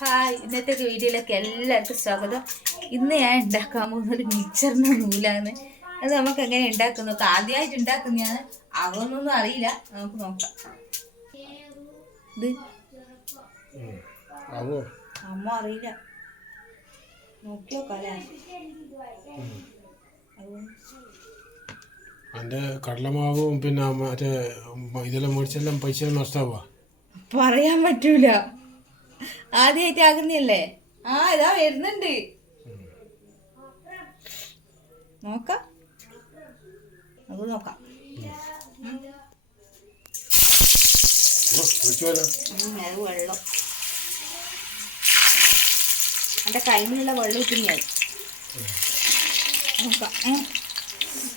Hi, ഇന്നത്തെ വീഡിയോയിലേക്ക് എല്ലാവർക്കും സ്വാഗതം. ഇന്ന് ഞാൻ ഉണ്ടാക്കാൻ പോകുന്നൊരു മിക്സറിൻ്റെ നൂലാണ്. അത് നമുക്ക് എങ്ങനെ ഉണ്ടാക്കുന്നു, ആദ്യമായിട്ട് ഉണ്ടാക്കുന്നതാണ്. അതൊന്നും അറിയില്ല, നമുക്ക് നോക്കാം. ഇത് അമ്മ അറിയില്ല, നോക്കി നോക്കാല്ലേ. അതിൻ്റെ കടലമാവും പിന്നെ മറ്റേ ഇതെല്ലാം മേടിച്ചെല്ലാം പൈസ നഷ്ടമാവുക പറയാൻ പറ്റൂല. ആദ്യമായിട്ട് ആകുന്നല്ലേ. ഇതാ വരുന്നുണ്ട്, നോക്കാം. അത് നോക്കാം. വെള്ളം എൻ്റെ കയ്യിലുള്ള വെള്ളം ഇട്ടിങ്ങായി നോക്കാം.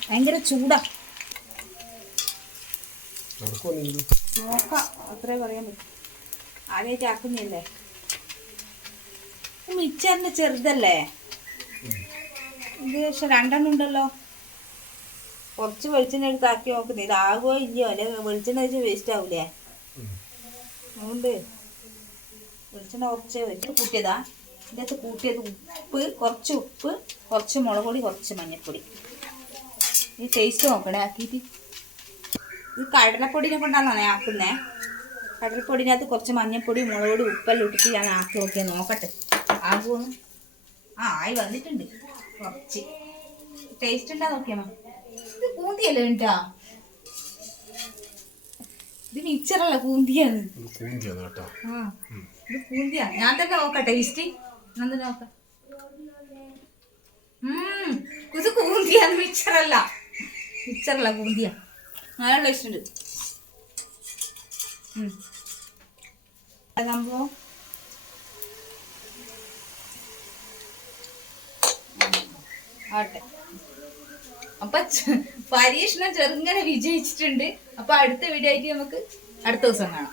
ഭയങ്കര ചൂടാ. നോക്കാം, അത്രേ പറയാൻ പറ്റും. ആദ്യമായിട്ട് ആക്കുന്നല്ലേ. മിക്സറിന് ചെറുതല്ലേ ഇത്, പക്ഷെ രണ്ടെണ്ണം ഉണ്ടല്ലോ. കുറച്ച് വെളിച്ചെണ്ണ എടുത്ത് ആക്കി നോക്കുന്നത്. ഇതാകുമോ ഇല്ലയോ, അല്ലെ വെളിച്ചെണ്ണ വെച്ച് വേസ്റ്റ് ആവൂലേ. അതുകൊണ്ട് വെളിച്ചെണ്ണ കുറച്ച് വെച്ച് കൂട്ടിയതാ. ഇതിൻ്റെ അകത്ത് കൂട്ടിയത് കുറച്ച് ഉപ്പ്, കുറച്ച് മുളക് പൊടി, കുറച്ച് മഞ്ഞൾപ്പൊടി. ഈ ടേസ്റ്റ് നോക്കണേ ആക്കിയിട്ട്. ഇത് കടലപ്പൊടിനെ കൊണ്ടാണ് ഞാൻ ആക്കുന്നത്. കടലപ്പൊടിനകത്ത് കുറച്ച് മഞ്ഞൾപ്പൊടി, മുളക് പൊടി, ഉപ്പെല്ലാം ഇട്ടിട്ട് ഞാൻ ആക്കി നോക്കിയാൽ നോക്കട്ടെ ആകുമെന്ന്. ആയി വന്നിട്ടുണ്ട്. കുറച്ച് ടേസ്റ്റ് ഉണ്ടാ നോക്കിയാണോ. ഇത് കൂന്തിയല്ലേ കേട്ടാ, ഇത് മിക്സറല്ല, കൂന്തിയാണ്. ഇത് കൂന്തിയാ. ഞാൻ തന്നെ നോക്കാം ടേസ്റ്റ്. ഞാൻ തന്നെ നോക്കാം. ഇത് കൂന്തിയാണ്, മിക്സറല്ല. മിക്സറല്ല, കൂന്തിയാ. നല്ല ടേസ്റ്റ് ഉണ്ട്. സംഭവം ആട്ടെ. അപ്പൊ പരീക്ഷണം ചെറുങ്ങനെ വിജയിച്ചിട്ടുണ്ട്. അപ്പൊ അടുത്ത വീഡിയോ ആയിട്ട് നമുക്ക് അടുത്ത ദിവസം കാണാം.